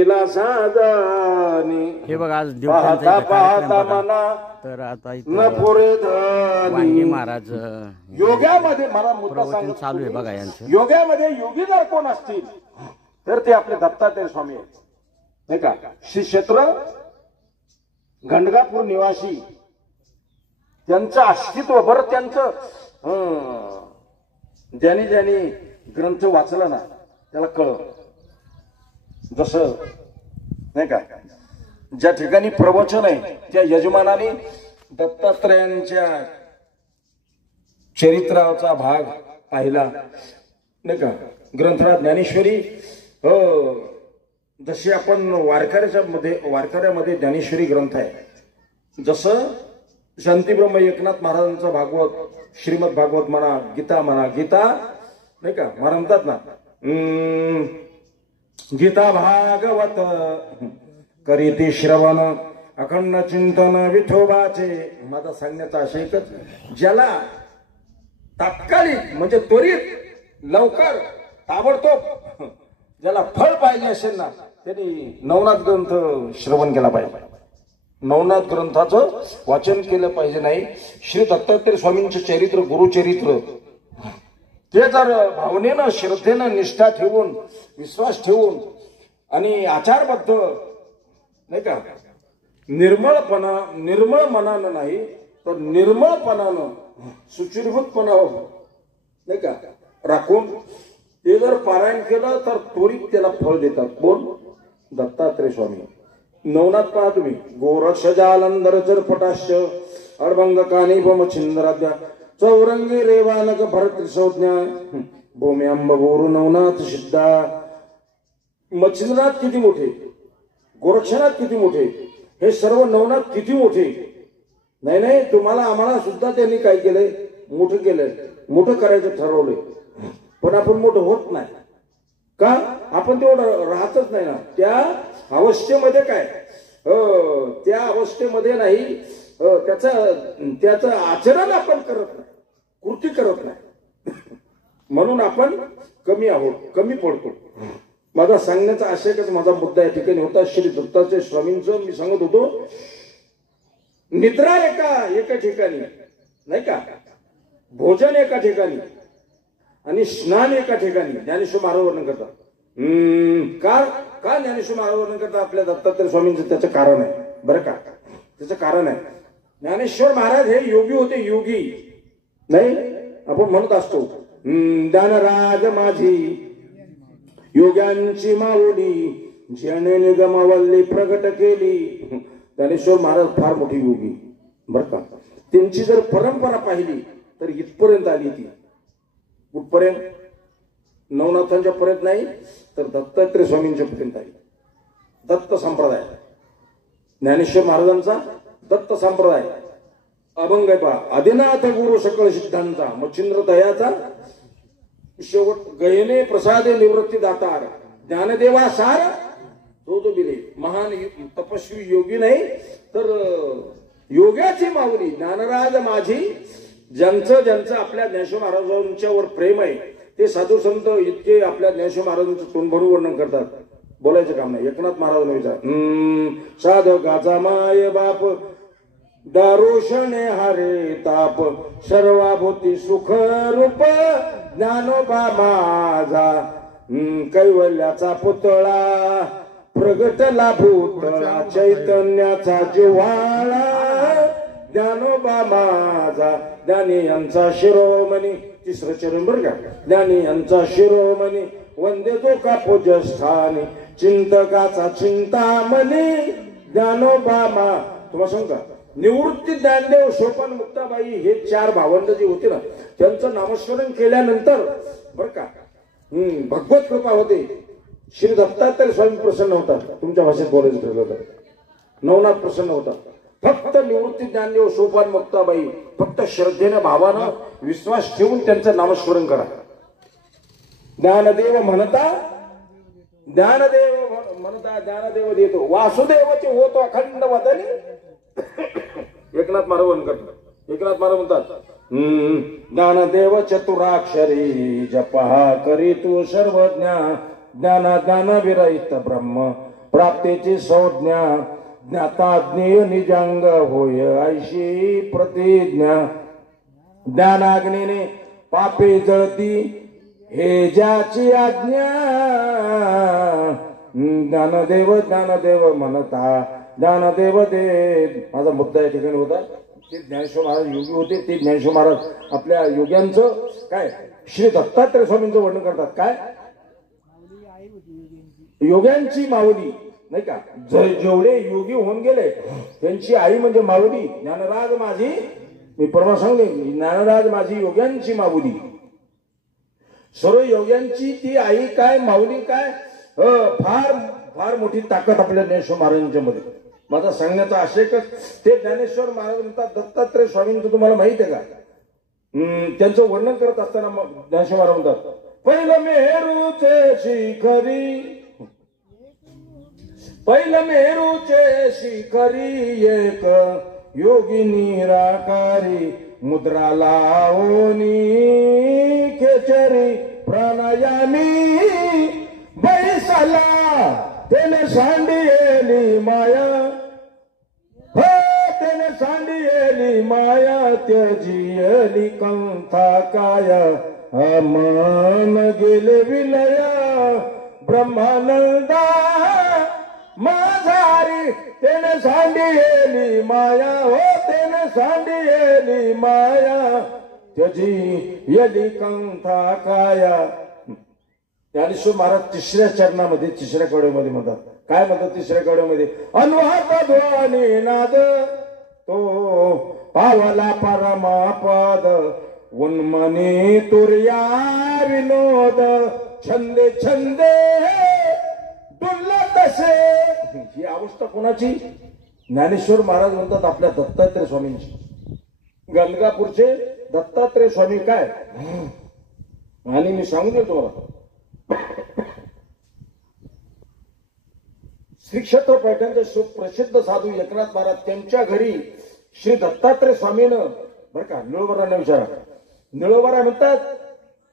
केला साजानी हे बघा आज पाहता पाहता मना तर आता न पुरे वांगे महाराज योग्यामध्ये मला मुद्दा प्रवचन चालू आहे बघा यांचं. योग्यामध्ये योगी जर कोण असतील तर ते आपले दत्तात्रय स्वामी आहेत नाही का. श्री क्षेत्र गंडगापूर निवासी त्यांचं अस्तित्व बरं त्यांचं ज्यांनी ज्यांनी ग्रंथ वाचला ना त्याला कळ. जसं नाही का ज्या ठिकाणी प्रवचन आहे त्या यजमानाने दत्तात्रयांच्या चरित्राचा भाग पाहिला नाही का. ग्रंथराज ज्ञानेश्वरी जशी आपण वारकऱ्यामध्ये ज्ञानेश्वरी ग्रंथ आहे. जसं शांतीब्रह्म एकनाथ महाराजांचा भागवत श्रीमद भागवत म्हणा गीता म्हणा गीता नाही का म्हणतात ना गीता भागवत करीती श्रवण अखंड चिंतन विठोबाचे. माझा सांगण्याचा आशय एकच ज्याला तात्कालिक म्हणजे त्वरित लवकर ताबडतोब ज्याला फळ पाहिजे असेल ना त्यांनी नवनाथ ग्रंथ श्रवण केला पाहिजे. नवनाथ ग्रंथाचं वाचन केलं पाहिजे. नाही श्री दत्तात्रय स्वामींचे चरित्र गुरुचरित्र ते जर भावनेनं श्रद्धेनं निष्ठा ठेवून विश्वास ठेवून आणि आचारबद्ध नाही का निर्मळ मनानं नाही तर निर्मळपणानं सुचिरभूतपणा नाही का राखून ते जर पारायण केलं तर त्वरित त्याला फळ देतात. कोण? दत्तात्रय स्वामी. नवनाथ पहा तुम्ही गोरक्ष जालंधर चरपटाश्य अडभंग कानी छिंद्राद्या चौरंगी रेवानक भरत संज्ञा भूम्यांब गोरु नवनाथ सिद्धा. मच्छिंद्रनाथ किती मोठे, गोरक्षनाथ किती मोठे, हे सर्व नवनाथ किती मोठे. नाही नाही तुम्हाला आम्हाला सुद्धा त्यांनी काय केलंय मोठं केलंय, मोठं करायचं ठरवलंय. पण आपण मोठं होत नाही का? आपण तेवढं राहतच नाही ना त्या अवस्थेमध्ये. काय त्या अवस्थेमध्ये नाही त्याचं आचरण आपण करत नाही, कृती करत नाही. म्हणून आपण कमी आहोत, कमी पडतो. माझा सांगण्याचा आशयच माझा मुद्दा या ठिकाणी होता. श्री दत्तात्रय स्वामींचं मी सांगत होतो निद्रा एका ठिकाणी नाही का, भोजन एका ठिकाणी आणि स्नान एका ठिकाणी. ज्ञानेश्वर महाराज वर्णन करतात. का ज्ञानेश्वर महाराज वर्णन करतात आपल्या दत्तात्रय स्वामींचं? त्याचं कारण आहे बरं का. त्याचं कारण आहे ज्ञानेश्वर महाराज हे योगी होते. योगी नाही आपण म्हणत असतो ज्ञानराज माझी योग्यांची माऊली ज्याने निगमावल्ली प्रगट केली. ज्ञानेश्वर महाराज फार मोठी योगी बर का. त्यांची जर परंपरा पाहिली तर इथपर्यंत आली. ती कुठपर्यंत? नवनाथांच्या पर्यंत नाही तर दत्तात्रय स्वामींच्या पर्यंत आली. दत्त संप्रदाय ज्ञानेश्वर महाराजांचा दत्त संप्रदाय अभंग आहे पहा. आदिनाथ गुरु सकळ सिद्धांचा मच्छिंद्र दयाचा शेवट गयने प्रसादे निवृत्ती दातार ज्ञानदेवा सार तो बिले. महान तपस्वी योगी नाही तर योग्याची माऊली ज्ञानराज माझी. ज्यांचं आपल्या ज्ञानेश्वर महाराजांच्यावर प्रेम आहे ते साधू संत इतके आपल्या ज्ञानेश्वर महाराजांचं तोंड भरून वर्णन करतात. बोलायचं काम नाही. एकनाथ महाराजांना विचार साधकाचा माय बाप दारोषणे हारे ताप सर्वाभूती सुख रूप ज्ञानोबा माझा कैवल्याचा पुतळा प्रगटला भूतळा चैतन्याचा जिव्हाळा ज्ञानोबा माझा. ज्ञानी यांचा शिरोमणी तिसरं चरण बरं का. ज्ञानी यांचा शिरोमणी वंदे जो का पूजस्थानी चिंतकाचा चिंतामणी ज्ञानोबा मा. तुम्हाला सांगू का निवृत्ती ज्ञानदेव सोपान मुक्ताबाई हे चार भावंड जे होते ना त्यांचं नामस्मरण केल्यानंतर बर का भगवत कृपा होते. श्री दत्तात्रय स्वामी प्रसन्न होतात. तुमच्या भाषेत बोलायचं ठरलं तर नवनाथ प्रसन्न होतात. फक्त निवृत्ती ज्ञानदेव सोपान मुक्ताबाई फक्त श्रद्धेनं भावानं विश्वास ठेवून त्यांचं नामस्मरण करा. ज्ञानदेव म्हणता ज्ञानदेव देतो वासुदेवाचे होतो अखंड वदनी. एकनाथ महाराज करतात. एकनाथ महाराज म्हणतात ज्ञानदेव चतुराक्षरी जपहा करी तू सर्वज्ञ ज्ञाना ज्ञान विरहित ब्रह्म प्राप्तीची संज्ञा ज्ञाता ज्ञेय निजांग होय ऐशी प्रतिज्ञा ज्ञानाग्नीने पापे जळती हे ज्याची आज्ञा ज्ञानदेव म्हणता ज्ञानदेव दे. माझा मुद्दा या ठिकाणी होता ते ज्ञानेश्वर महाराज योगी होते. ते ज्ञानेश्वर महाराज आपल्या योग्यांचं काय श्री दत्तात्रय स्वामींचं वर्णन करतात. काय योग्यांची माऊली नाही का, जेवढे योगी होऊन गेले त्यांची आई म्हणजे माऊली. ज्ञानराज माझी, मी परवा सांगले, ज्ञानराज माझी योग्यांची माऊली. सर्व योग्यांची ती आई काय, माऊली काय, फार फार मोठी ताकद आपल्या ज्ञानेश्वर महाराजांच्या मध्ये. माझा सांगण्याचा आशयच ते ज्ञानेश्वर महाराज म्हणतात दत्तात्रय स्वामींचं तुम्हाला माहित आहे का, त्यांचं वर्णन करत असताना ज्ञानेश्वर महाराज म्हणतात पहिलं मेरूचे शिखरी, पहिलं मेरूचे शिखरी एक योगी निराकारी मुद्रा लावोनी खेचरी प्राणायामी बैसला त्याने सांडियेली माया, हो त्याने सांडियेली माया त्यजियली कंथा काया मन गेले विलया ब्रह्मानंदा माझारी त्याने सांडियेली माया, हो त्याने सांडियेली माया त्यजियली कंथा काया. ज्ञानेश्वर महाराज तिसऱ्या चरणामध्ये तिसऱ्या कड्यामध्ये म्हणतात. काय म्हणतात तिसऱ्या कड्यामध्ये, अन्वात ध्वनी नाद तो पावला परमापद उन्मनी तुर्या विनोद छंदे छंदे डुल्ला तसे. ही अवस्था कोणाची, ज्ञानेश्वर महाराज म्हणतात आपल्या दत्तात्रय स्वामींची. गंगापूरचे दत्तात्रय स्वामी काय, आणि मी सांगून देतो तुम्हाला श्री क्षेत्र पैठणचे सुप्रसिद्ध साधू एकनाथ महाराज त्यांच्या घरी श्री दत्तात्रय स्वामीनं बरं का, निळोबारांना विचारा, निळोबारा म्हणतात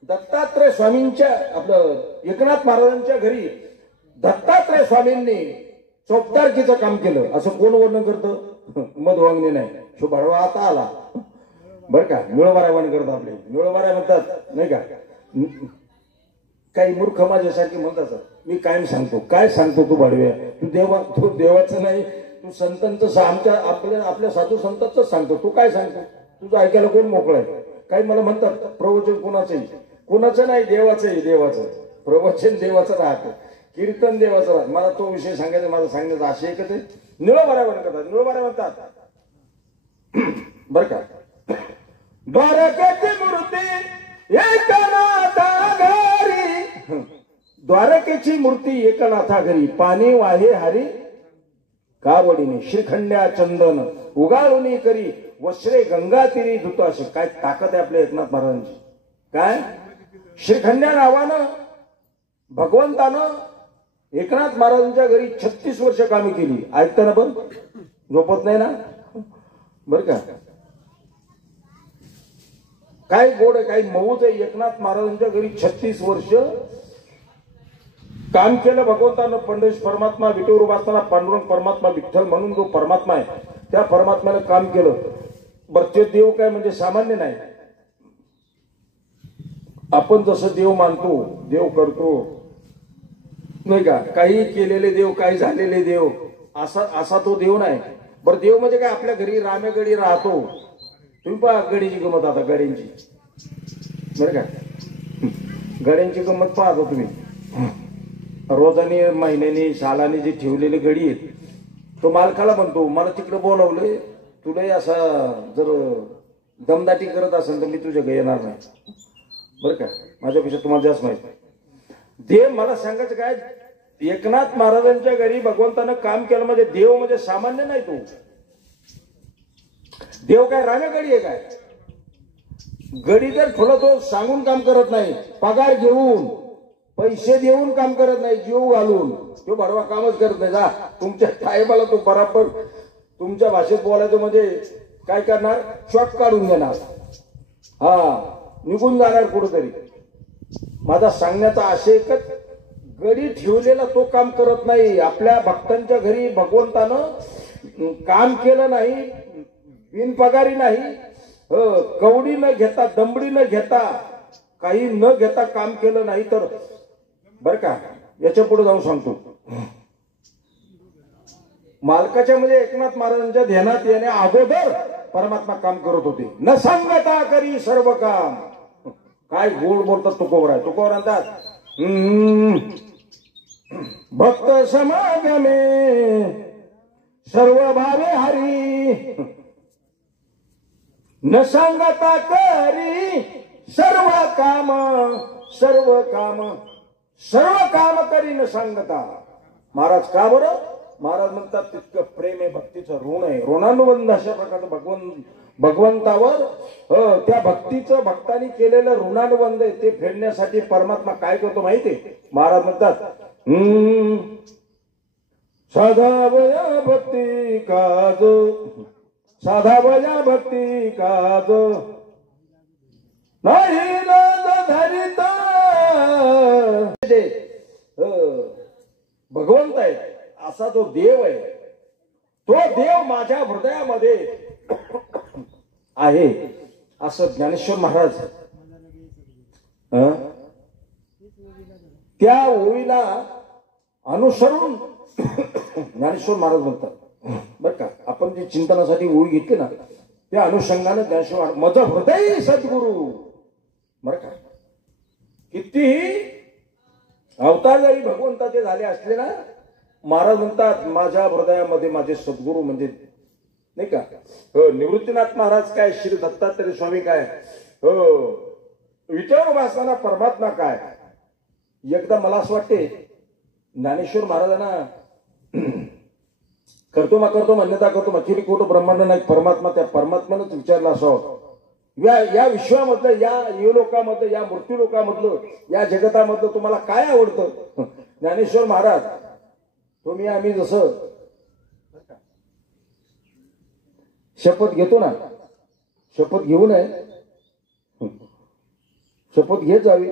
दत्तात्रय स्वामींच्या आपलं एकनाथ महाराजांच्या घरी दत्तात्रय स्वामींनी चौपदारकीचं काम केलं असं कोण वर्णन करतं, मधवांगणी नाही. शो भडवा आता आला बरं का, निळोबारा वर्णन करतात आपले. निळोबारा म्हणतात नाही का, काही मूर्ख माझ्यासारखी म्हणतात मी कायम सांगतो, काय सांगतो तू भाडव्या, तू देवाचं नाही, तू संतांचं आमच्या आपल्या साधू संतांचं सांगतो, तू काय सांगतो, तुझं ऐकायला कोण मोकळं आहे. काही मला म्हणतात प्रवचन कोणाचं नाही, देवाचंही, देवाचं प्रवचन देवाचं राहतं, कीर्तन देवाचं राहतं. मला तो विषय सांगायचा, माझा सांगण्याचा आशय एकच आहे. निळोबारा म्हणतात, निळोबारा म्हणतात बर का, द्वारकेची मूर्ती एकनाथा घरी, द्वारकेची मूर्ती एकनाथा घरी पाणी वाहे हरी कावडीने श्रीखंड्या चंदन उगाळुनी करी वस्त्रे गंगा तीरी धुतो. असे काय ताकद आहे आपल्या एकनाथ महाराजांची. काय श्रीखंड्या नावानं भगवंतानं एकनाथ महाराजांच्या घरी 36 वर्ष कामी केली. ऐकताना पण झोपत नाही ना बर का, काय गोड आहे, काही मऊच आहे. एकनाथ महाराजांच्या घरी 36 वर्ष काम केलं भगवंतानं. पंडित परमात्मा विटेवर उभा असताना पांडुरंग परमात्मा विठ्ठल म्हणून जो परमात्मा आहे त्या परमात्म्याने काम केलं. बरं देव काय म्हणजे सामान्य नाही. आपण जसं देव मानतो, देव करतो नाही का, काही केलेले देव, काही झालेले देव, असा तो देव नाही. बरं देव म्हणजे काय, आपल्या घरी रामेगडी राहतो. तुम्ही पहा गडीची गमत, आता गड्यांची बरं का, गड्यांची गमत पाहतो तुम्ही. रोजाने महिन्याने सालाने जे ठेवलेले गडी आहेत, तो मालकाला म्हणतो मला तिकडे बोलावलंय, तुला असा जर दमदाटी करत असेल तर मी तुझ्या घरी येणार नाही बरं का, माझ्यापेक्षा तुम्हाला जास्त माहिती. देव मला सांगायचं काय, एकनाथ महाराजांच्या घरी भगवंतानं काम केलं म्हणजे देव म्हणजे सामान्य नाही. तो देव काय रामेगडी आहे काय, गडी जर थोडं तो सांगून काम करत नाही, पगार घेऊन पैसे देऊन काम करत नाही, जीव घालून, तो बरोबर कामच करत नाही. जा तुमच्या साहेबाला तो बराबर तुमच्या भाषेत बोलायचं म्हणजे काय करणार, शॉट काढून घेणार, हा निघून जाणार कुठेतरी. माझा सांगण्याचा आशय एकच, गडी ठेवलेला तो काम करत नाही. आपल्या भक्तांच्या घरी भगवंतानं काम केलं नाही, बिनपगारी नाही, कवडी न घेता, दमडी न घेता, काही न घेता काम केलं नाही तर बर का, याच्या पुढे जाऊन सांगतो. मालकाच्या म्हणजे एकनाथ महाराजांच्या ध्यानात येणे अगोदर परमात्मा काम करत होते. न सांगता करी सर्व काम. काय गोड बोलतात तुकोबर आहे. तुकोबर म्हणतात भक्त समागमे सर्व भावे हरी, न सांगता करी सर्व काम, सर्व काम, सर्व काम करी न सांगता. महाराज का बरं? महाराज म्हणतात तितकं प्रेम आहे, भक्तीचं ऋण आहे, ऋणानुबंध अशा प्रकारचं भगवंतावर त्या भक्तीचं, भक्तांनी केलेलं ऋणानुबंध आहे ते फेडण्यासाठी परमात्मा काय करतो माहितीये? महाराज म्हणतात साधा बया भक्ती काज, साधा बया भक्ती काज, नाही धरित. भगवंत आहे असा जो देव आहे, तो देव माझ्या हृदयामध्ये आहे असं ज्ञानेश्वर महाराज त्या ओळीला अनुसरून ज्ञानेश्वर महाराज म्हणतात बर का. आपण जी चिंतनासाठी ओळी घेतली ना त्या अनुषंगाने ज्ञानेश्वर महाराज माझं हृदय सद्गुरु बर का. कितीही अवतार जरी भगवंताचे झाले असले ना, महाराज म्हणतात माझ्या हृदयामध्ये माझे सद्गुरू म्हणजे नाही का. निवृत्तीनाथ महाराज काय, श्री दत्तात्रय स्वामी काय, विचार वाचताना परमात्मा काय. एकदा मला असं वाटते ज्ञानेश्वर महाराजांना करतो मान्यता करतो मखिली खोट ब्रह्मांड नाही परमात्मा, त्या परमात्म्यानंच विचारला असावं या विश्वामधलं, या लोकामधलं, या मृत्यू लोकामधलं, या जगतामधलं तुम्हाला काय आवडतं? ज्ञानेश्वर महाराज तुम्ही आम्ही जसं शपथ घेतो ना, शपथ घेऊ नये, शपथ घेत जावी,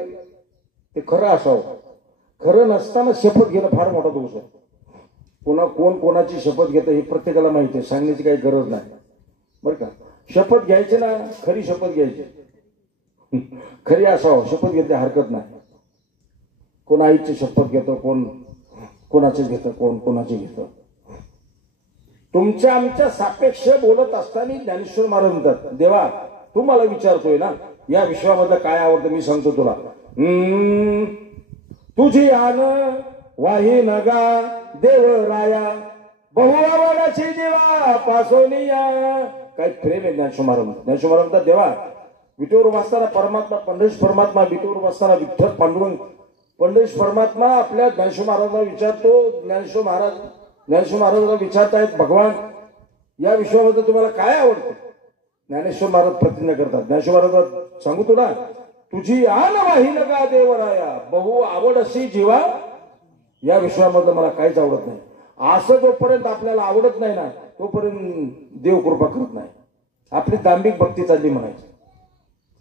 ते खरं असावं. खरं नसताना शपथ घेणं फार मोठा दोष आहे. पुन्हा कोण कोणाची शपथ घेतं हे प्रत्येकाला माहिती आहे, सांगण्याची काही गरज नाही बरं का. शपथ घ्यायची ना, खरी शपथ घ्यायची, खरी असावं, शपथ घेतली हरकत नाही. कोण आईची शपथ घेतं, कोण कोणाचे घेतं, कोण कोणाचे घेतं. तुमच्या आमच्या सापेक्ष बोलत असताना ज्ञानेश्वर महाराज म्हणतात देवा तू मला विचारतोय ना या विश्वामधलं काय आवडतं, मी सांगतो तुला. तुझी आन वाही नगा देवराया, बहु आवडाची देवा पासोनिया. काय प्रेम आहे ज्ञानेश्वर महाराज. ज्ञानेश्वर महाराज म्हणतात देवा विठूर वाचताना परमात्मा, पंढरीश परमात्मा, विठूर वाचताना विठ्ठल पांडुरंग, पंढरीश परमात्मा आपल्या ज्ञानेश्वर महाराजांना विचारतो. ज्ञानेश्वर महाराजांना विचारतायत भगवान या विश्वामध्ये तुम्हाला काय आवडतं? ज्ञानेश्वर महाराज प्रतिज्ञा करतात. ज्ञानेश्वर महाराज सांगू तुला तुझी आन वाही नका देवराया, बहु आवड अशी जीवा या विश्वामध्ये मला काहीच आवडत नाही. असं जोपर्यंत आपल्याला आवडत नाही ना तोपर्यंत देव कृपा करत नाही. आपली दांभिक भक्ती चालली म्हणायची.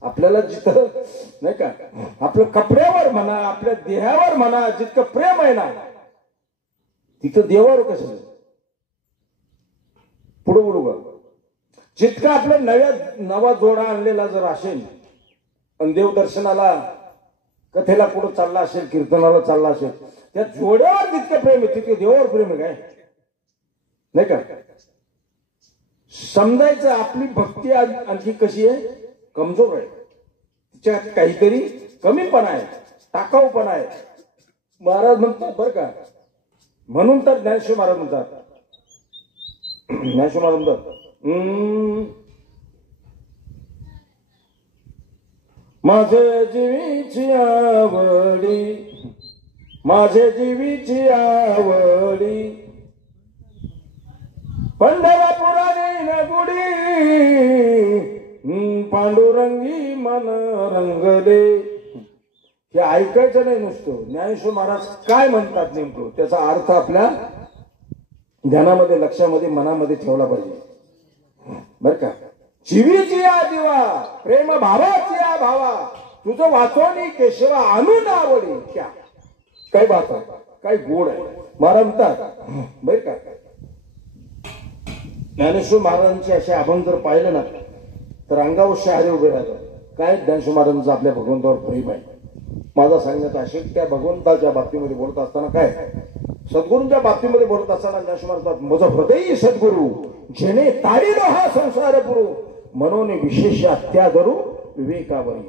आपल्याला जिथं नाही का आपलं कपड्यावर म्हणा, आपल्या देहावर म्हणा जितकं प्रेम आहे ना तिथं देवावर कसं पुढं जितकं आपलं नवा जोडा आणलेला जर असेल आणि देवदर्शनाला कथेला पुढे चालला असेल, कीर्तनाला चालला असेल, त्या जोड्यावर जितकं प्रेम आहे तितकं देवावर प्रेम आहे काय नाही का. समजायचं आपली भक्ती आणखी कशी आहे, कमजोर आहे, तिच्यात काहीतरी कमीपणा आहे, टाकाऊपणा आहे. महाराज म्हणतात बरं का. म्हणून तर ज्ञानेश्वर महाराज म्हणतात माझे जीवीची आवडी, माझे जीवीची आवडी, पंढरपुराने नगुडी, पांडुरंगी मन रंगले. हे ऐकायचं नाही नुसतं. ज्ञानेश्वर महाराज काय म्हणतात नेमकं त्याचा अर्थ आपल्या ध्यानामध्ये, लक्षामध्ये, मनामध्ये ठेवला पाहिजे बर का. जीवीची या दिवा, प्रेम भावाची या भावा, तुझं वाचवणी केशवा आणून आवडी. क्या काय बात आहे, काय गोड आहे. महाराज म्हणतात बर का, ज्ञानेश्वर महाराजांचे असे अभंग जर पाहिलं ना तर अंगावर शहारे उभे राहतात. काय ज्ञानेश्वर महाराजांचं आपल्या भगवंतावर प्रेम आहे. माझा सांगण्यात असे त्या भगवंताच्या बाबतीमध्ये बोलत असताना काय सद्गुरूंच्या बाबतीमध्ये बोलत असताना ज्ञानेश्वर महाराज माझं हृदय सद्गुरू जेणे तारिलो हा संसार पुरू म्हणून विशेष अत्यादरू विवेकावरी.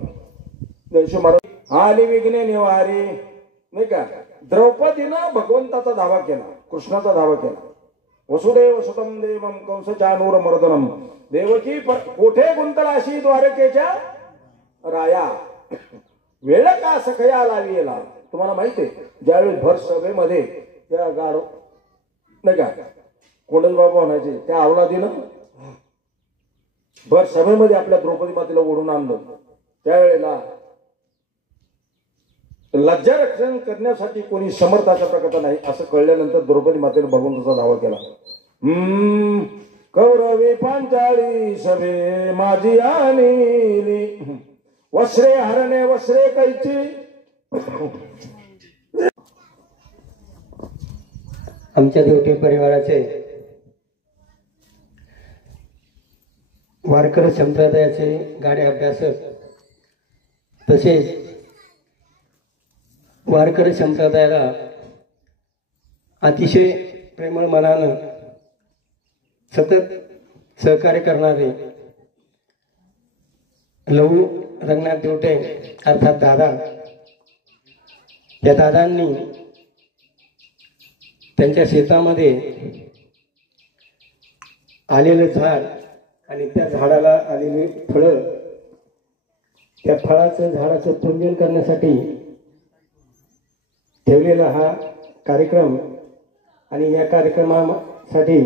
ज्ञानेश्वर महाराज आली विघ्ने निवारे नाही का. द्रौपदीनं भगवंताचा धावा केला, कृष्णाचा धावा केला. वसुदेव सुतम देवम कंस चानूर मर्दनम देवकी कोठे गुंतलाशी द्वारकेच्या राया वेळ का सखया लावीला. तुम्हाला माहिती आहे ज्यावेळी भर सभेमध्ये त्या गाढ नाही का कोंडल बाबा म्हणायचे त्या अवलादीनं भर सभेमध्ये आपल्या द्रौपदी मातेला ओढून आणलं. त्यावेळेला लज्जा रक्षण करण्यासाठी कोणी समर्थ अशा प्रकारचा नाही असं कळल्यानंतर द्रौपदी मातेने भगवंताचा दावा केला. कौरवी पांचाळी सभे माझी आणली वस्त्रे हरणे वस्त्रे कैची. आमच्या देवटी परिवाराचे वारकरी संप्रदायाचे गाडे अभ्यासक तसेच वारकरी संप्रदायाला अतिशय प्रेमळ मनानं सतत सहकार्य करणारे लहू रंगनाथ देवटे अर्थात दादा. या दादांनी त्यांच्या शेतामध्ये आलेलं झाड आणि त्या झाडाला आलेली फळं त्या फळाचं झाडाचं पूजन करण्यासाठी ठेवलेला हा कार्यक्रम आणि या कार्यक्रमासाठी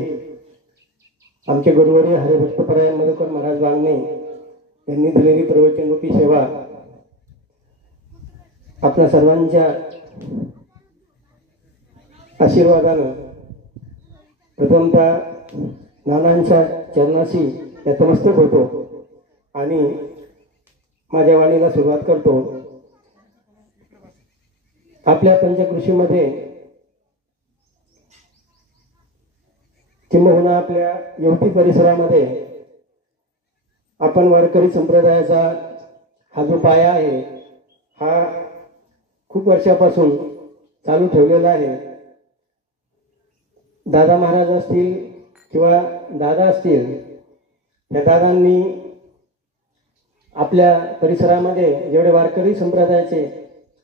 आमचे गुरुवर्य हरिभक्तपरायण मधुकर महाराज वांगणे यांनी दिलेली प्रवचनरूपी सेवा आपल्या सर्वांच्या आशीर्वादानं प्रथमतः नानांच्या चरणाशी नतमस्तक होतो आणि माझ्या वाणीला सुरुवात करतो. आपल्या पंचकृषीमध्ये किंबहुना आपल्या येवती परिसरामध्ये आपण वारकरी संप्रदायाचा हा जो पाया आहे हा खूप वर्षापासून चालू ठेवलेला आहे. दादा महाराज असतील किंवा दादा असतील, या दादांनी आपल्या परिसरामध्ये जेवढे वारकरी संप्रदायाचे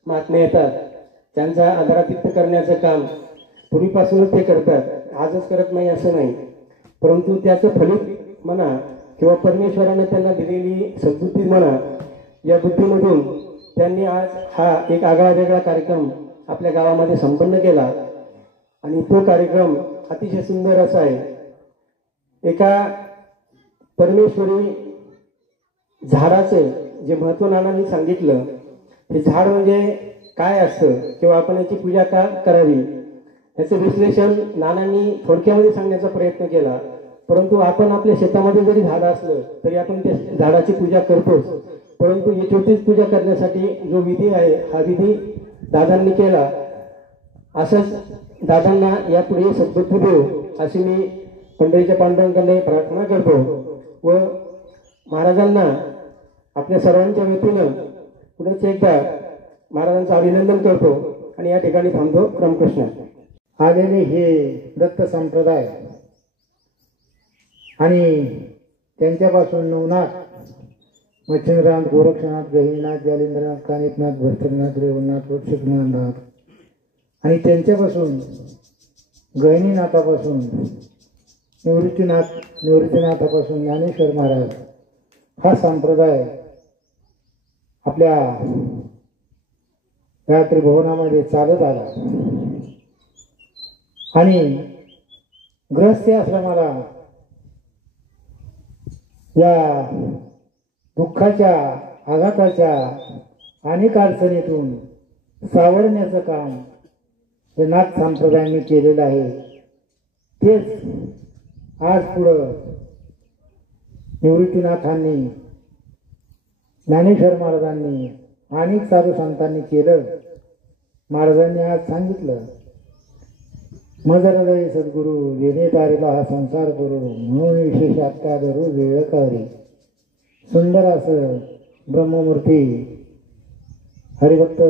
महात्मे येतात त्यांचा आदरातिथ्य करण्याचं काम पूर्वीपासूनच ते करतात. आजच करत नाही असं नाही, परंतु त्याचं फलित म्हणा किंवा परमेश्वराने त्यांना दिलेली सद्बुद्धी म्हणा, या बुद्धीमधून त्यांनी आज हा एक आगळा वेगळा कार्यक्रम आपल्या गावामध्ये संपन्न केला. आणि तो कार्यक्रम अतिशय सुंदर असा आहे. एका परमेश्वरी झाडाचं जे महत्त्व नानांनी सांगितलं, हे झाड म्हणजे काय असतं किंवा आपण याची पूजा का करावी याचं विश्लेषण नानांनी थोडक्यामध्ये सांगण्याचा प्रयत्न केला. परंतु आपण आपल्या शेतामध्ये जरी झाडं असलं तरी आपण त्या झाडाची पूजा करतोच, परंतु याच्यावरतीच पूजा करण्यासाठी जो विधी आहे हा विधी दादांनी केला. असंच दादांना यापुढे सद्बुद्धी देऊ अशी मी पंढरीच्या पांडुरंगाकडे प्रार्थना करतो व महाराजांना आपल्या सर्वांच्या वतीनं पुढेच एकदा महाराजांचं अभिनंदन करतो आणि या ठिकाणी थांबतो. रामकृष्ण. आलेले हे दत्त संप्रदाय आणि त्यांच्यापासून नवनाथ, मच्छिंद्रनाथ, गोरक्षनाथ, गहिनीनाथ, जालिंद्रनाथ, कानिपनाथ, भरतरनाथ, रेवणनाथ, वत्सनाथ आणि त्यांच्यापासून गहिनीनाथापासून निवृत्तीनाथापासून ज्ञानेश्वर महाराज हा संप्रदाय आपल्या या त्रिभुवनामध्ये चालत आला. आणि ग्रहस्थ आश्रमाला या दुःखाच्या आघाताच्या अनेक अडचणीतून सावरण्याचं काम हे नाथ संप्रदायाने केलेलं आहे. तेच आज पुढं निवृत्तीनाथांनी, ज्ञानेश्वर महाराजांनी, अनेक साधू संतांनी केलं. महाराजांनी आज सांगितलं, मजरदय सद्गुरु येणे तारेला हा संसार करू, म्हणून विशेष आत्ता धरू वेळकारी. सुंदर असं ब्रह्ममूर्ती हरिभक्त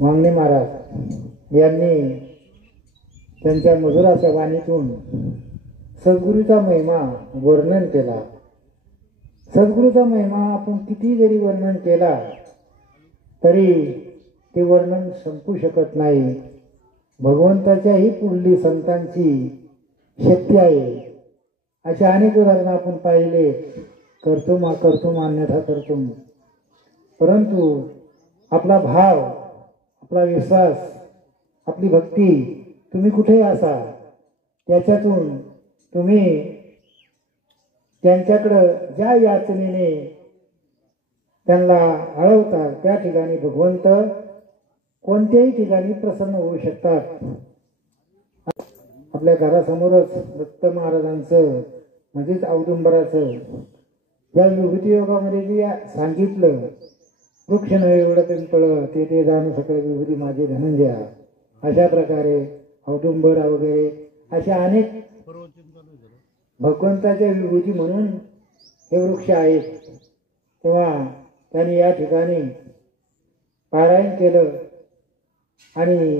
वांगणे महाराज यांनी त्यांच्या मधुराच्या वाणीतून सद्गुरूचा महिमा वर्णन केला. सद्गुरूचा महिमा आपण किती जरी वर्णन केला तरी ते वर्णन संपू शकत नाही. भगवंताच्याही पुढली संतांची शक्ती आहे. अशा अनेक उदाहरणं आपण पाहिले. कर्तुम अन्यथा कर्तुम. परंतु आपला भाव, आपला विश्वास, आपली भक्ती तुम्ही कुठे असा, त्याच्यातून तुम्ही त्यांच्याकडं ज्या याचनेने त्यांना आळवता त्या ठिकाणी भगवंत कोणत्याही ठिकाणी प्रसन्न होऊ शकतात. आपल्या घरासमोरच दत्त महाराजांचं म्हणजेच औदुंबराचं या विभूती योगामध्ये जे सांगितलं, वृक्ष नव्हे एवढं पिंपळ ते जाणू सकळ विभूती माझे धनंजया, अशा प्रकारे औदुंबर वगैरे अशा अनेक भगवंताच्या विभूती म्हणून हे वृक्ष आहेत. तेव्हा त्यांनी या ठिकाणी पारायण केलं आणि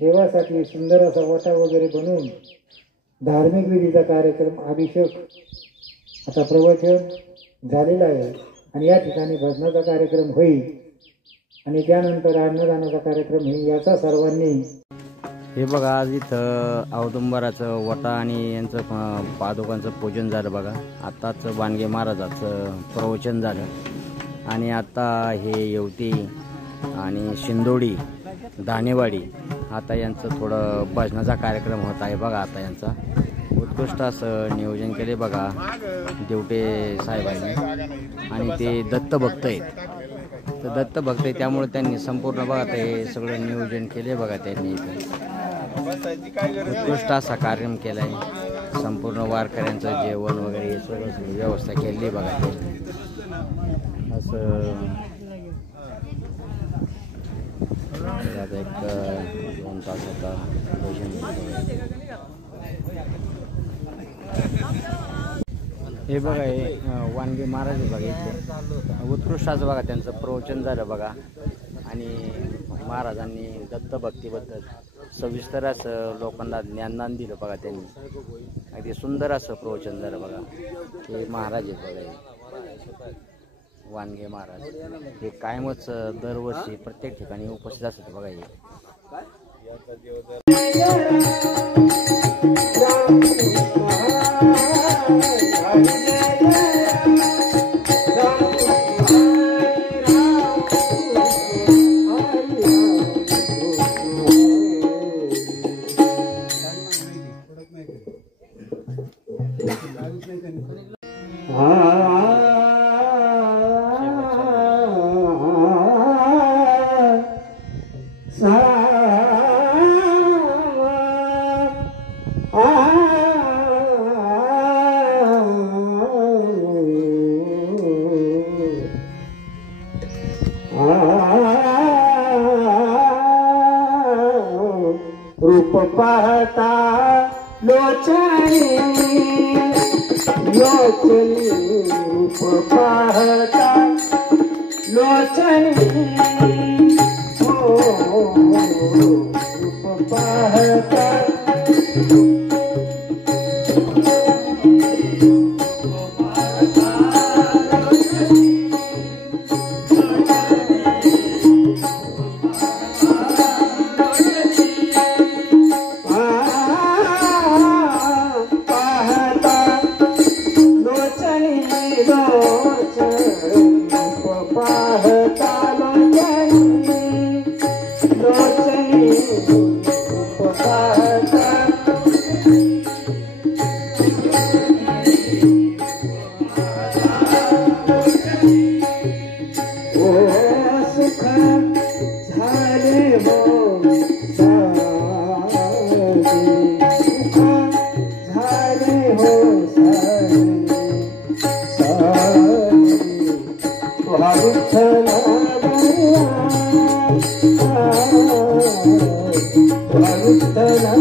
देवासाठी सुंदर असा वटा वगैरे बनवून धार्मिक विधीचा कार्यक्रम, अभिषेक, आता प्रवचन झालेलं आहे आणि या ठिकाणी भजनाचा कार्यक्रम होईल आणि त्यानंतर अन्नदानाचा कार्यक्रम होईल. याचा सर्वांनी हे बघा, आज इथं औदुंबराचं वटा आणि यांचं पादुकांचं पूजन झालं बघा. आत्ताच वानगे महाराजाचं प्रवचन झालं आणि आता हे येवती आणि शिंदोडी धानेवाडी आता यांचं थोडं भजनाचा कार्यक्रम होत आहे बघा. आता यांचा उत्कृष्ट असं नियोजन केले बघा देवटे साहेबांनी आणि ते दत्तभक्त आहेत. तर दत्तभक्त आहे त्यामुळे त्यांनी संपूर्ण बघा ते सगळं नियोजन केले बघा. त्यांनी इथं उत्कृष्ट असा कार्यक्रम केला आहे. संपूर्ण वारकऱ्यांचं जेवण वगैरे हे सगळं व्यवस्था केली बघा. ते असं आता एक 2 तास होता भोजन. हे बघा, हे वानगे महाराज बघा. इथे उत्कृष्ट असं बघा त्यांचं प्रवचन झालं बघा आणि महाराजांनी दत्तभक्तीबद्दल सविस्तर असं लोकांना ज्ञानदान दिलं बघा. त्यांनी अगदी सुंदर असं प्रवचन झालं बघा. हे महाराज आहेत बघा, वानगे महाराज. हे कायमच दरवर्षी प्रत्येक ठिकाणी उपस्थित असतात बघा. हे रूप पाहता लोचनी लोचनी रूप पाहता लोचनी रूप पाहता Oh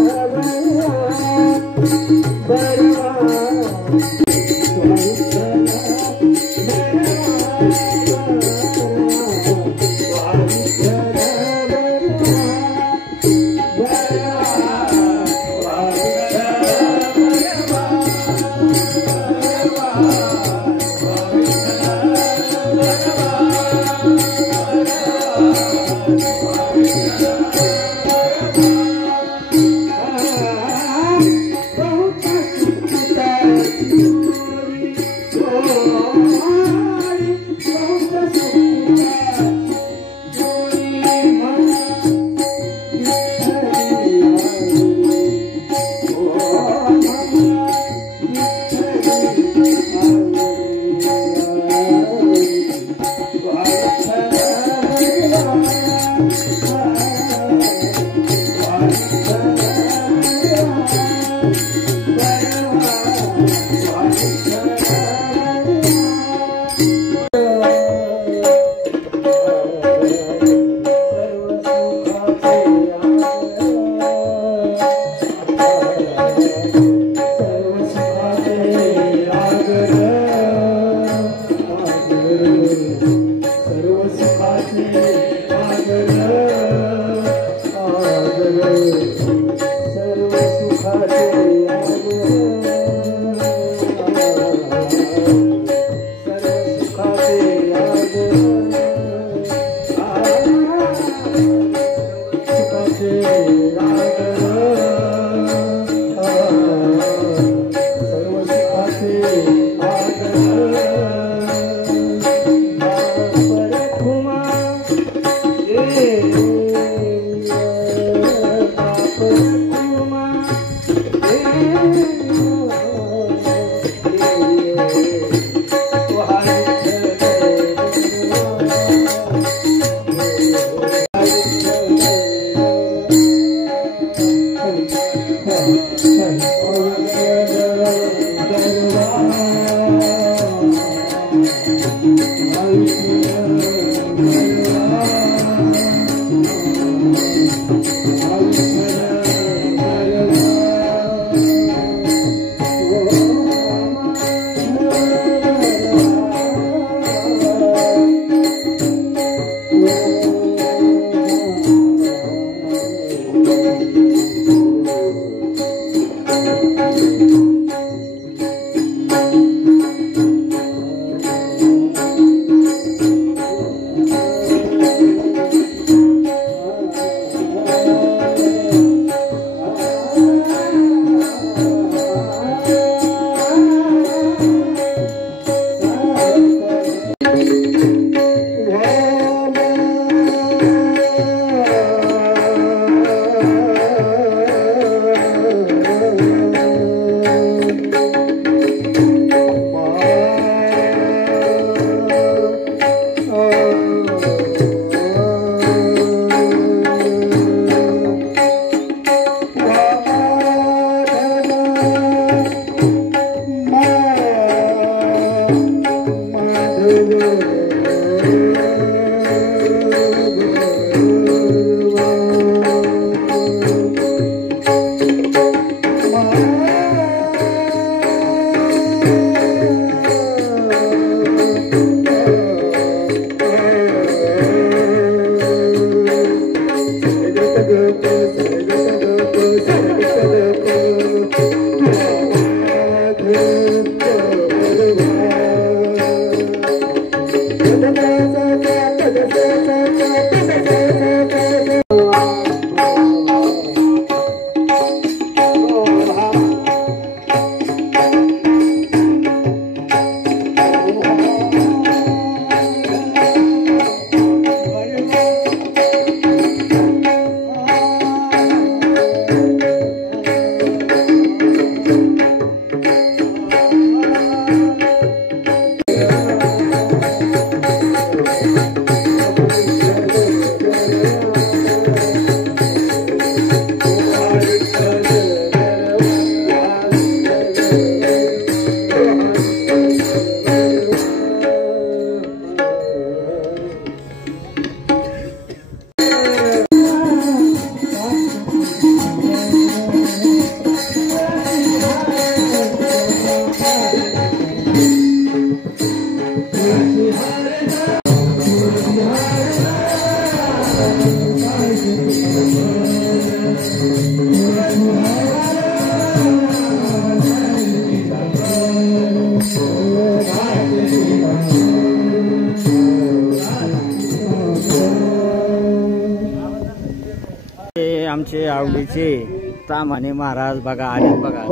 हल्लीचे ताम्हाणे महाराज बघा आले बघा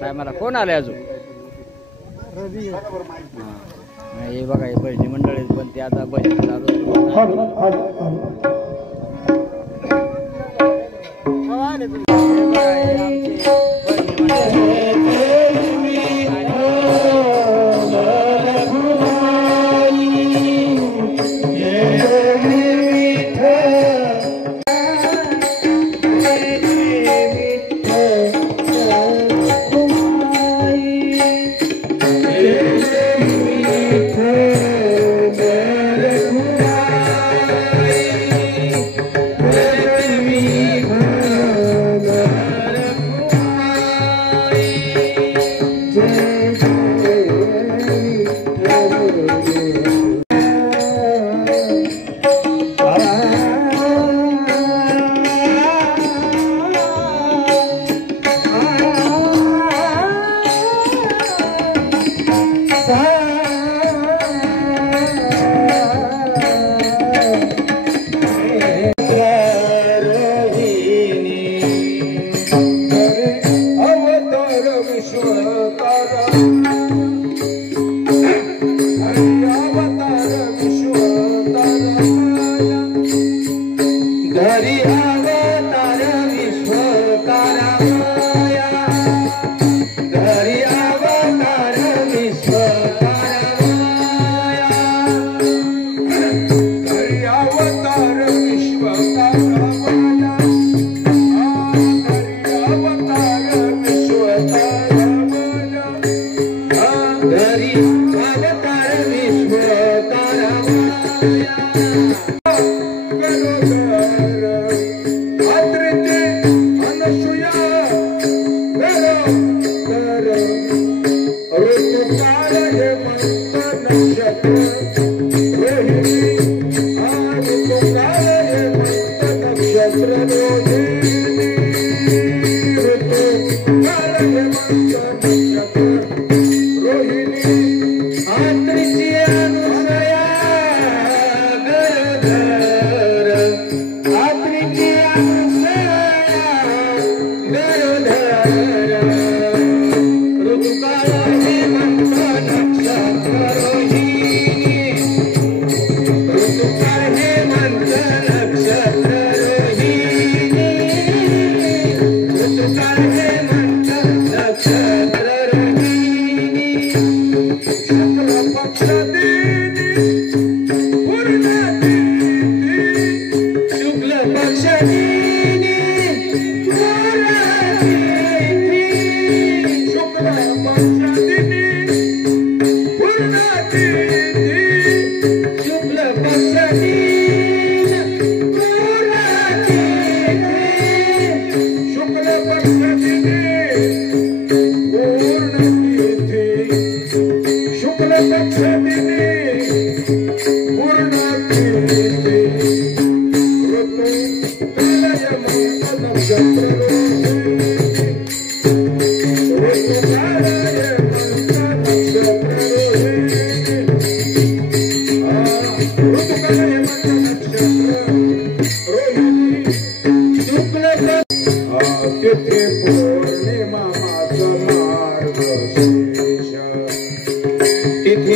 टायमाला कोण आले अजून हे बघा हे भजनी मंडळ आहेत पण ते आता भजन चालू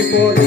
Por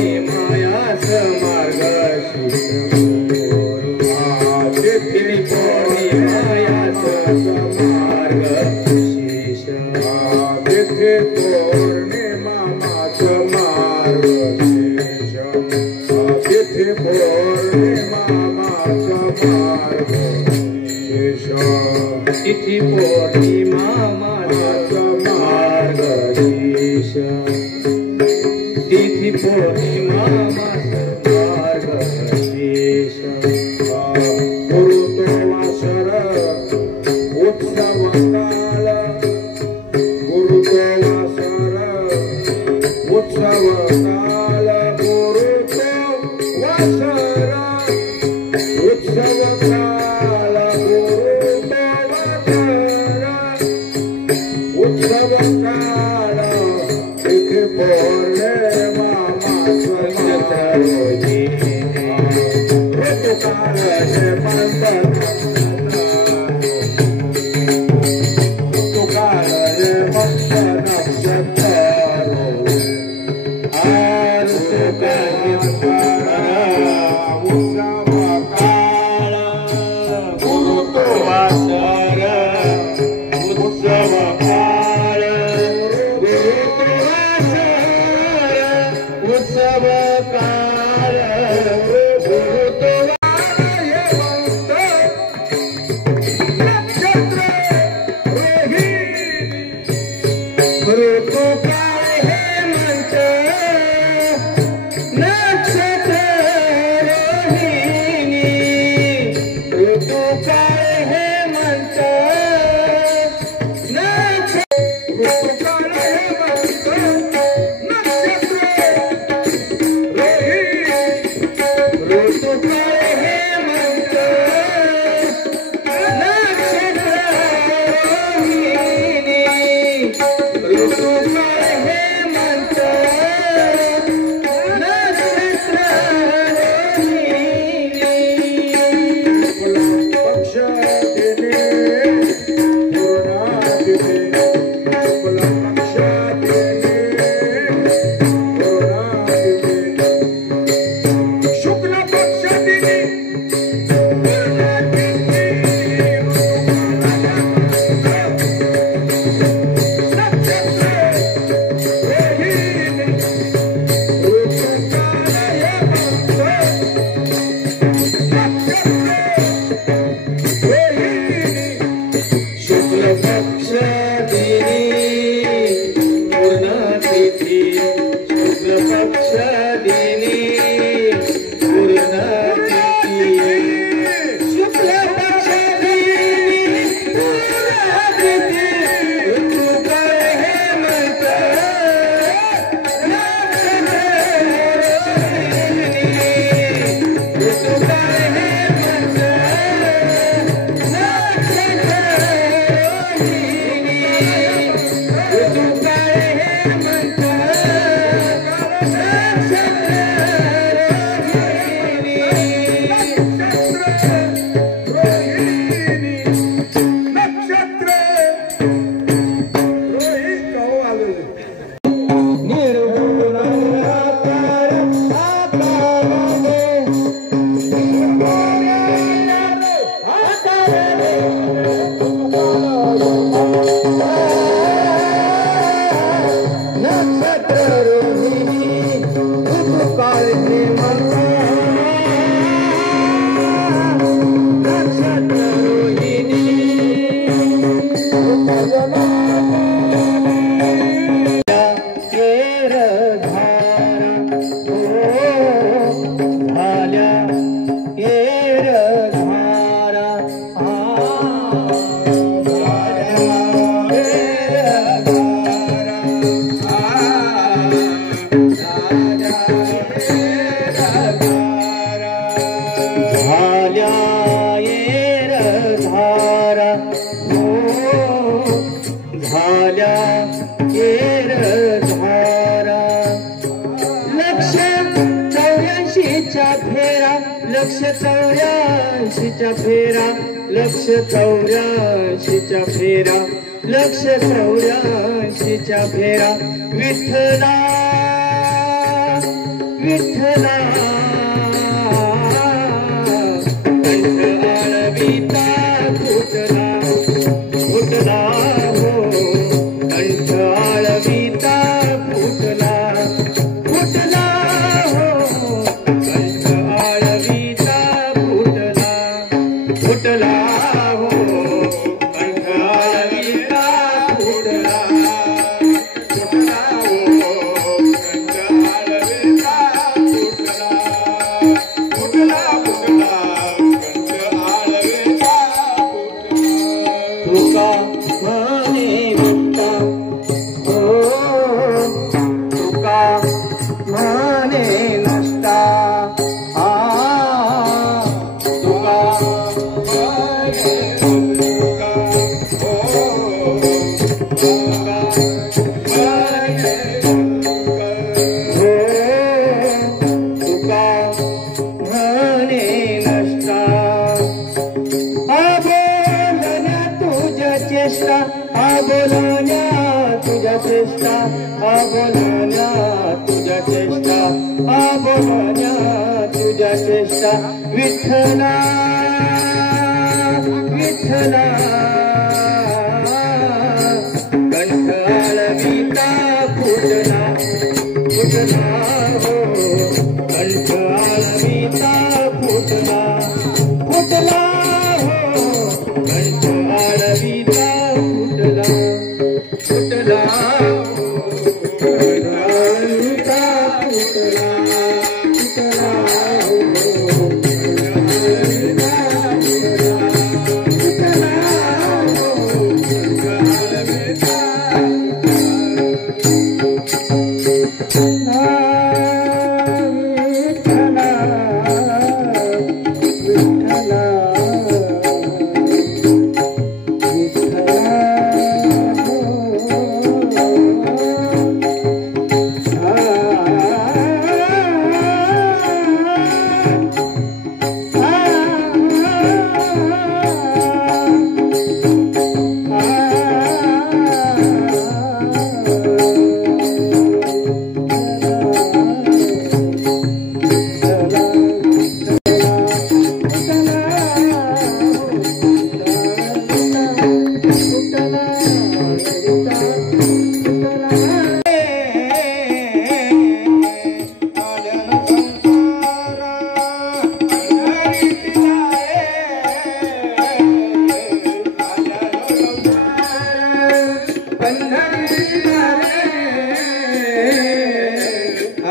पंढरीला रे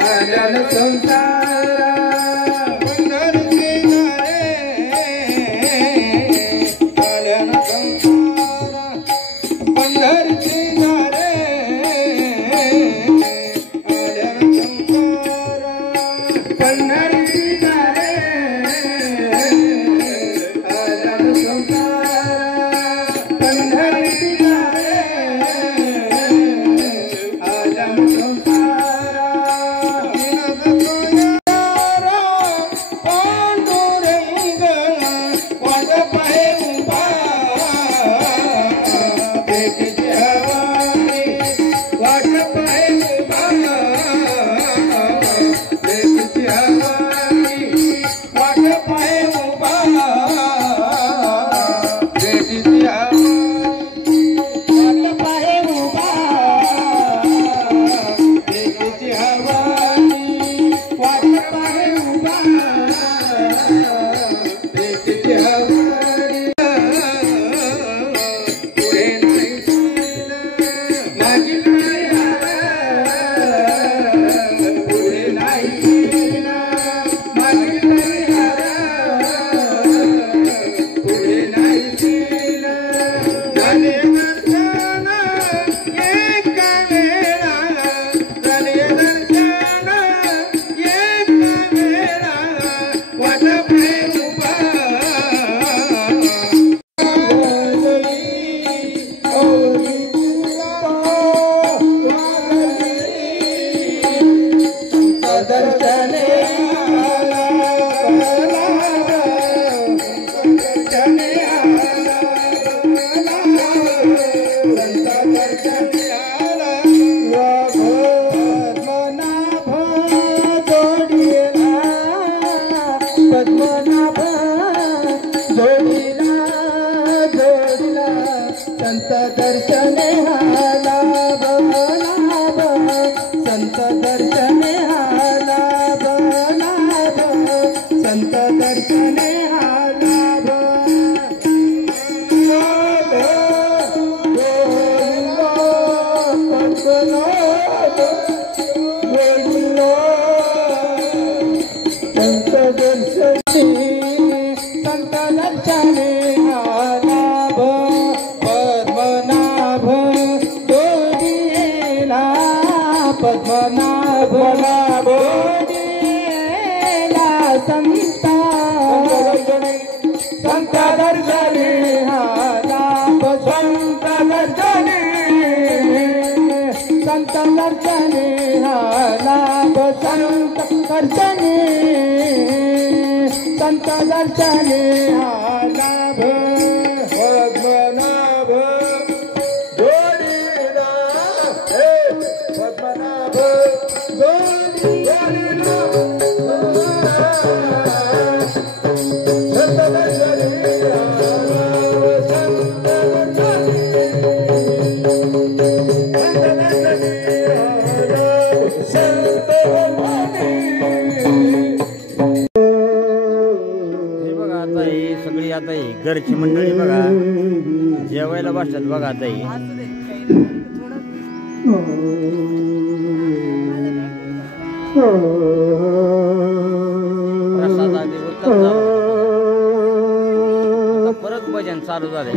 आल्यान संसारा पंढरीला रे आल्यान संसारा पंढरीला रे आल्यान संसारा पंढरीला रे आल्यान संसारा पंढरीला रे आल्यान संसारा पांडुरंग वाट पाहे उभा भेटीची हवाई वाट पाहे उभा भेटीची हवाई वाट पाहे उभा भेटीची हवाई वाट पाहे उभा भेटीची हवाई वाट पाहे उभा भेटीची हवाई पुढे नाही मागील नाही पुढे नाही मागील नाही पुढे नाही झाले दर्शन एका वेळा झाले दर्शन एका वेळा वाट पाहे उभा दर्शने आला दर्शने आला दर्शने आला पद्मनाभ जोडीला पद्मनाभ जोडीला जोडीला संत दर्शने आला लाभ संत दर्शने आला लाभ संत दर्शने आला संत दर्शने संत दर्शने आला पद्मनाभ जोडीला पद्मनाभ जोडीला संत संत दर्शने आला संत दर्शने संत दर्शने आला संत दर्शने संत दर्शने आला पद्मनाभ जोडीला पद्मनाभ जोडीला संत दर्शने आला संत हे बघा आता ही सगळी आता ही घरची मंडळी बघा जेवायला बसतात बघा आता ही प्रसाद आधी उत्तम झाला. आता परत भजन चालू झाले.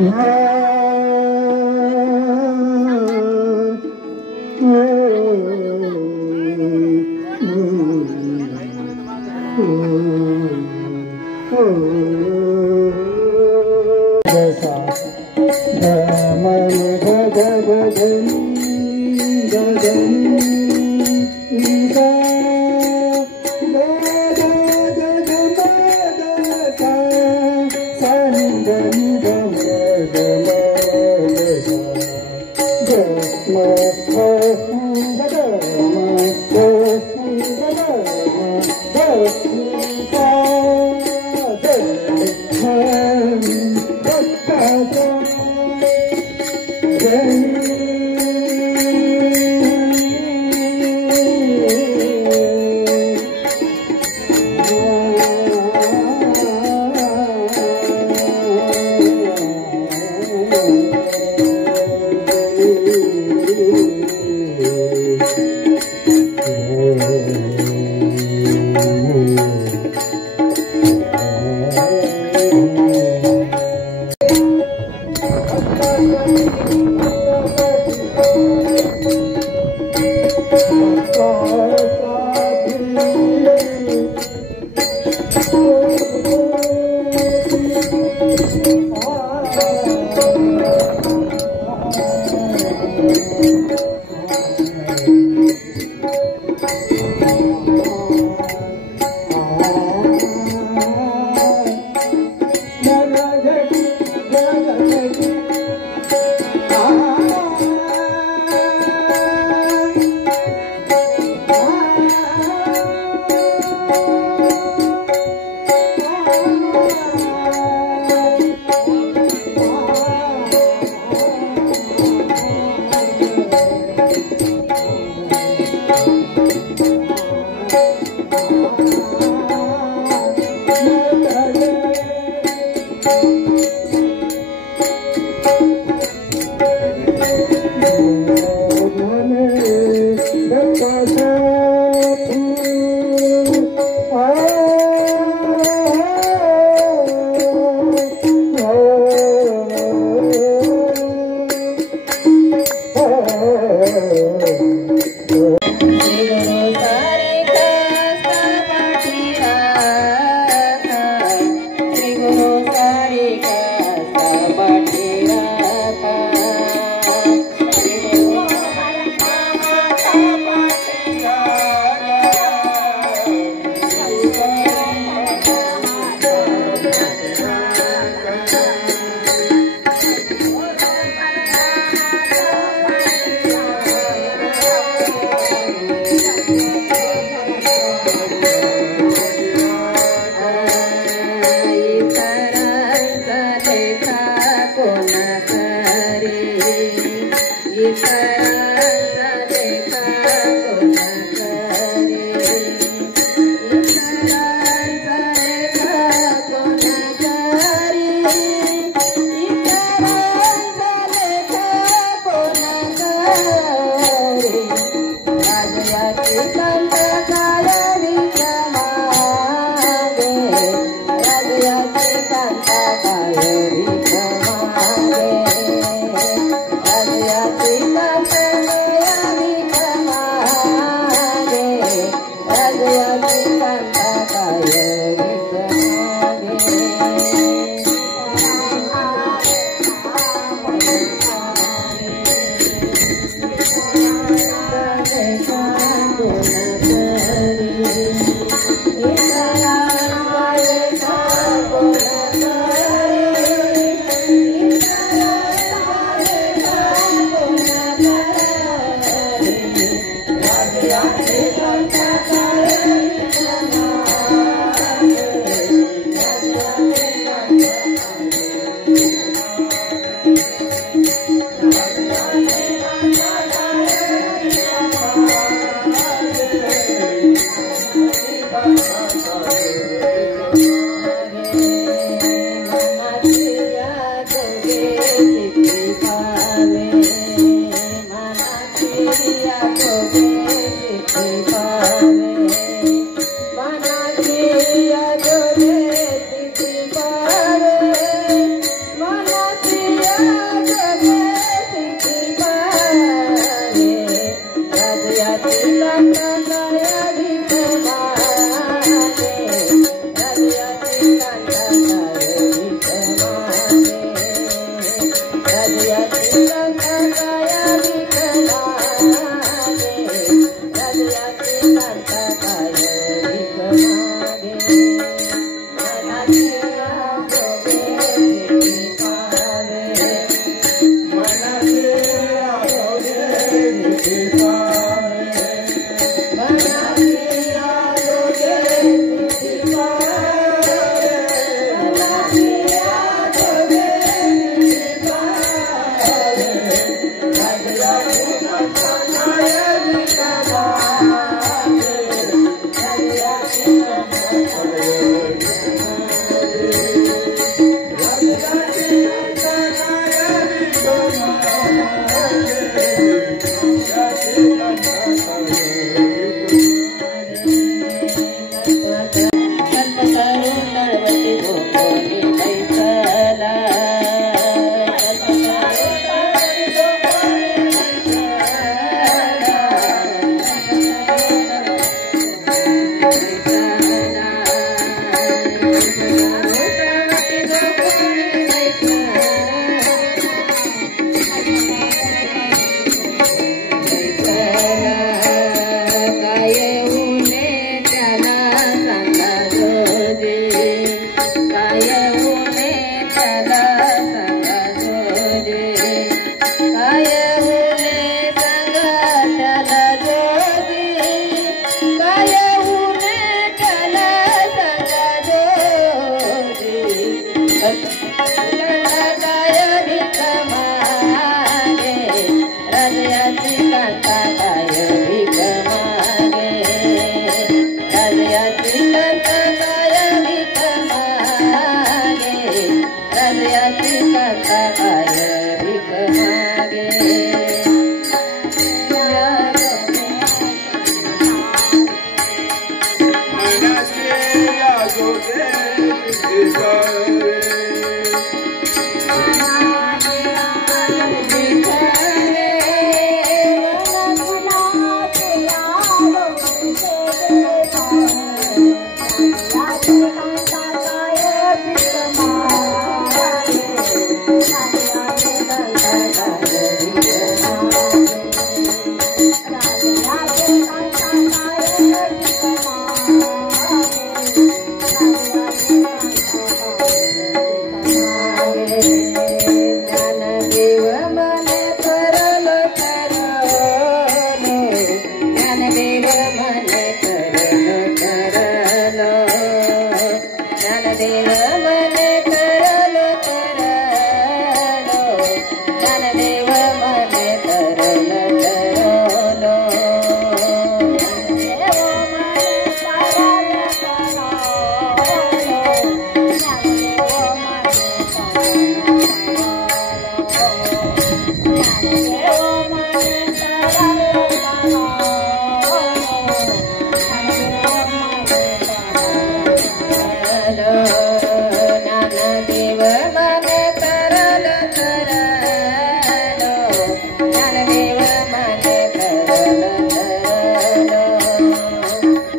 ज्ञानदेव माने तरल तरलो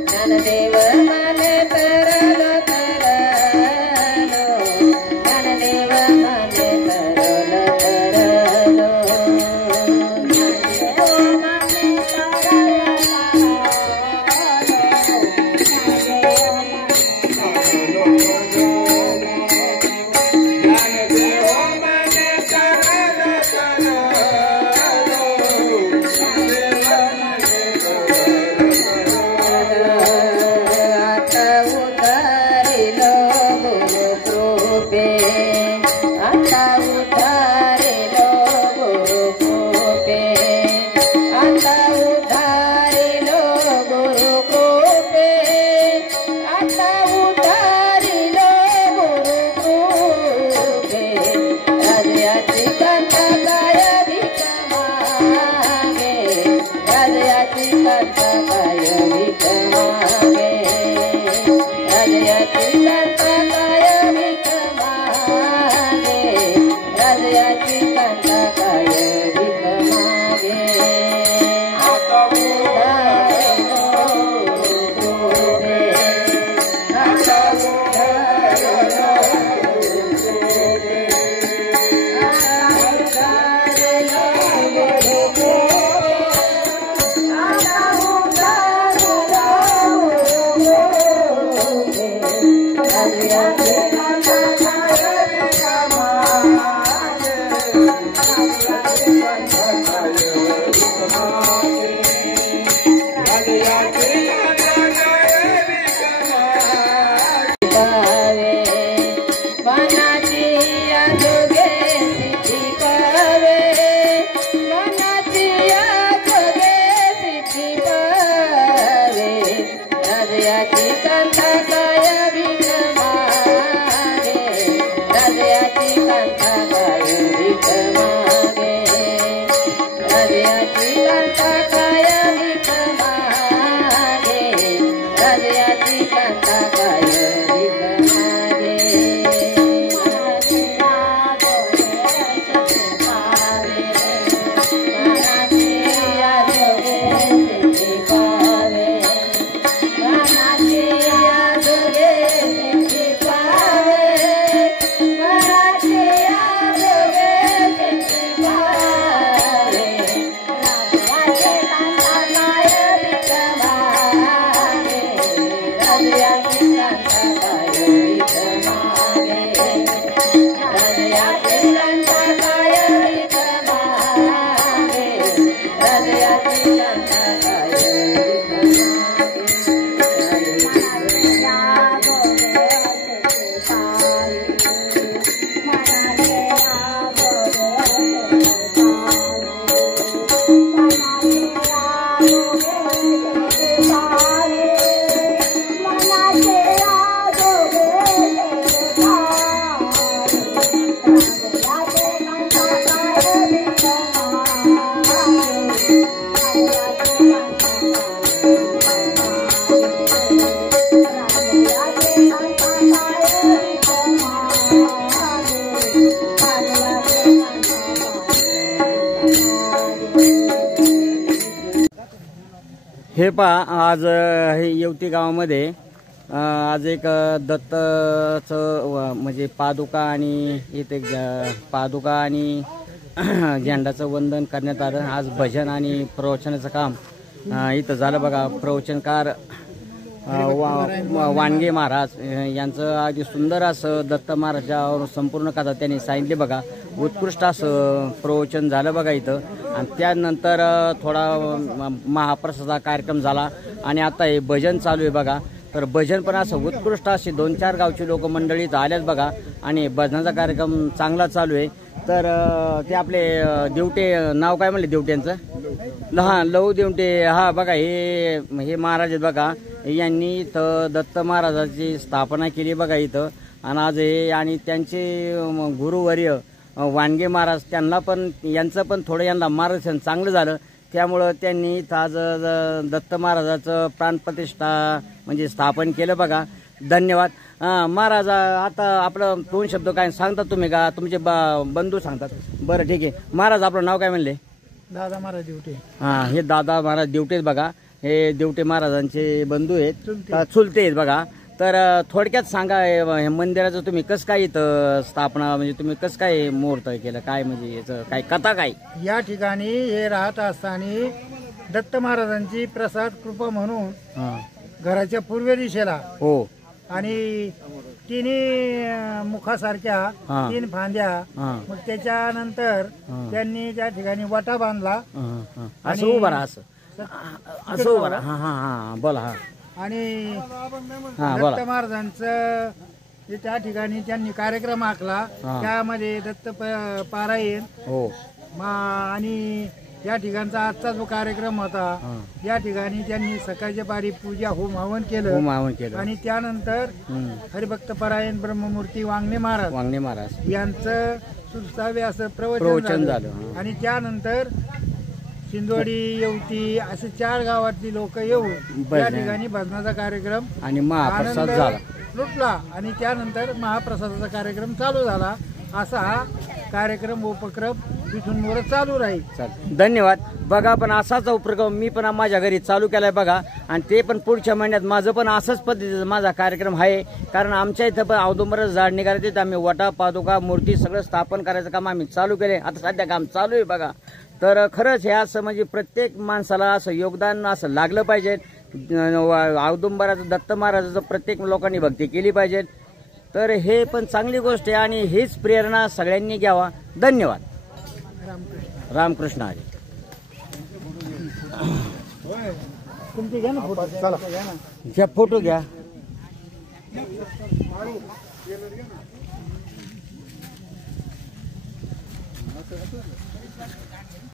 ज्ञानदेव माने तरल तरलो ज्ञानदेव माने तरल तरलो ज्ञानदेव माने आता उतारिलो गुरु कृपे आता उतारिलो गुरु कृपे आता उतारिलो गुरु कृपे आता उतारिलो गुरु कृपे राजयाची कांता काय भीक मागे राजयाची कांता काय भीक मागे राजयाची कांता काय भीक मागे राजयाची कांता काय भीक मागे आता उतारिलो गुरु कृपे आता उतारिलो गुरु कृपे आता उतारिलो गुरु कृपे आता उतारिलो गुरु कृपे राजयाची कांता काय भीक मागे राजयाची कांता काय भीक मागे गावे मनाची आजोगे सिद्धी गावे मनाची आजोगे सिद्धी गावे राजयाची कांता काय भीक मागे राजयाची कांता काय भीक मागे राजयाची कांता काय भीक मागे राजयाची कांता काय भीक मागे मनाची आजोगे सिद्धी गावे मनाची आजोगे सिद्धी गावे मनाची आजोगे सिद्धी गावे राजयाची कांता काय भीक मागे राजयाची कांता काय भीक मागे राजयाची कांता काय भीक मागे राजयाची कांता काय हे पहा आज हे येवती गावामध्ये आज एक दत्तचं म्हणजे पादुका आणि इथे पादुका आणि झेंडाचं वंदन करण्यात आलं. आज भजन आणि प्रवचनाचं काम इथं झालं बघा. प्रवचनकार वानगे महाराज यांचं अगदी सुंदर असं दत्त महाराजावर संपूर्ण कथा त्यांनी सांगितली बघा. उत्कृष्ट असं प्रवचन झालं बघा इथं. आणि त्यानंतर थोडा महाप्रसादा कार्यक्रम झाला आणि आता हे भजन चालू आहे बघा. तर भजन पण असं उत्कृष्ट असे 2-4 गावची लोक मंडळी इथं आल्यात बघा आणि भजनाचा कार्यक्रम चांगला चालू आहे. तर ते आपले देवटे नाव काय म्हणले देवट्यांचं? हां, लहू देवटे. हा बघा हे महाराज आहेत बघा. यांनी इथं दत्त महाराजाची स्थापना केली बघा इथं. आणि आज हे आणि त्यांचे गुरुवर्य वानगे महाराज त्यांना पण यांचं पण थोडं यांना मार्गदर्शन चांगलं झालं. त्यामुळं त्यांनी इथं आज दत्त महाराजाचं प्राणप्रतिष्ठा म्हणजे स्थापन केलं बघा. धन्यवाद महाराज. आता आपलं 2 शब्द काय सांगतात तुम्ही का तुमचे बंधू सांगतात? बरं ठीक आहे महाराज, आपलं नाव काय म्हणले? दादा महाराज दिवटे. हा, हे दादा महाराज दिवटेच बघा. हे दिवटे महाराजांचे बंधू आहेत, चुलते आहेत बघा. तर थोडक्यात सांगा हे मंदिराचं तुम्ही कसं काय इथं स्थापना, म्हणजे तुम्ही कसं काय मुहूर्त केलं, काय म्हणजे याचं काय कथा काय? या ठिकाणी हे राहत असताना दत्त महाराजांची प्रसाद कृपा म्हणून हा. घराच्या पूर्व दिशेला हो. आणि तिन्ही मुखासारख्या हा. 3 फांद्या. हा. मग त्याच्यानंतर त्यांनी त्या ठिकाणी वटा बांधला असं उभा राहा, असं उभा राहा. हा हा हा बोला. हा आणि हा बोला. दत्त महाराजांचं जे त्या ठिकाणी त्यांनी कार्यक्रम आखला. हा. त्यामध्ये दत्त पारायण हो. आणि या ठिकाणचा आजचा जो कार्यक्रम होता, या ठिकाणी त्यांनी सकाळच्या पारी पूजा होम हवन केलं. आणि त्यानंतर हरिभक्त परायण ब्रह्ममूर्ती वांगणे महाराज यांचं सुसावे असं प्रवचन झालं. आणि त्यानंतर शिंदोडी, येवती असे 4 गावातली लोक येऊन त्या ठिकाणी भजनाचा कार्यक्रम आणि महाप्रसाद झाला, लुटला. आणि त्यानंतर महाप्रसादाचा कार्यक्रम चालू झाला. असा हा कार्यक्रम उपक्रम तिथून वर चालू राहील. धन्यवाद. बघा, पण असाच उपक्रम मी पण माझ्या घरी चालू केलाय बघा. आणि ते पण पुढच्या महिन्यात माझं पण असंच पद्धतीचा माझा कार्यक्रम आहे. कारण आमच्या इथं पण औदुंबराचं झाड निघाले, तिथं आम्ही वटा, पादुका, मूर्ती सगळं स्थापन करायचं काम आम्ही चालू केले. आता सध्या काम चालू आहे बघा. तर खरंच हे असं म्हणजे प्रत्येक माणसाला असं योगदान असं लागलं पाहिजे. औदुंबराचं दत्त महाराजाचं प्रत्येक लोकांनी भक्ती केली पाहिजे. तर हे पण चांगली गोष्ट आहे आणि हीच प्रेरणा सगळ्यांनी घ्यावा. धन्यवाद. रामकृष्ण हरी. तुमची घ्या ना फोटो. चला घ्या फोटो घ्या. चला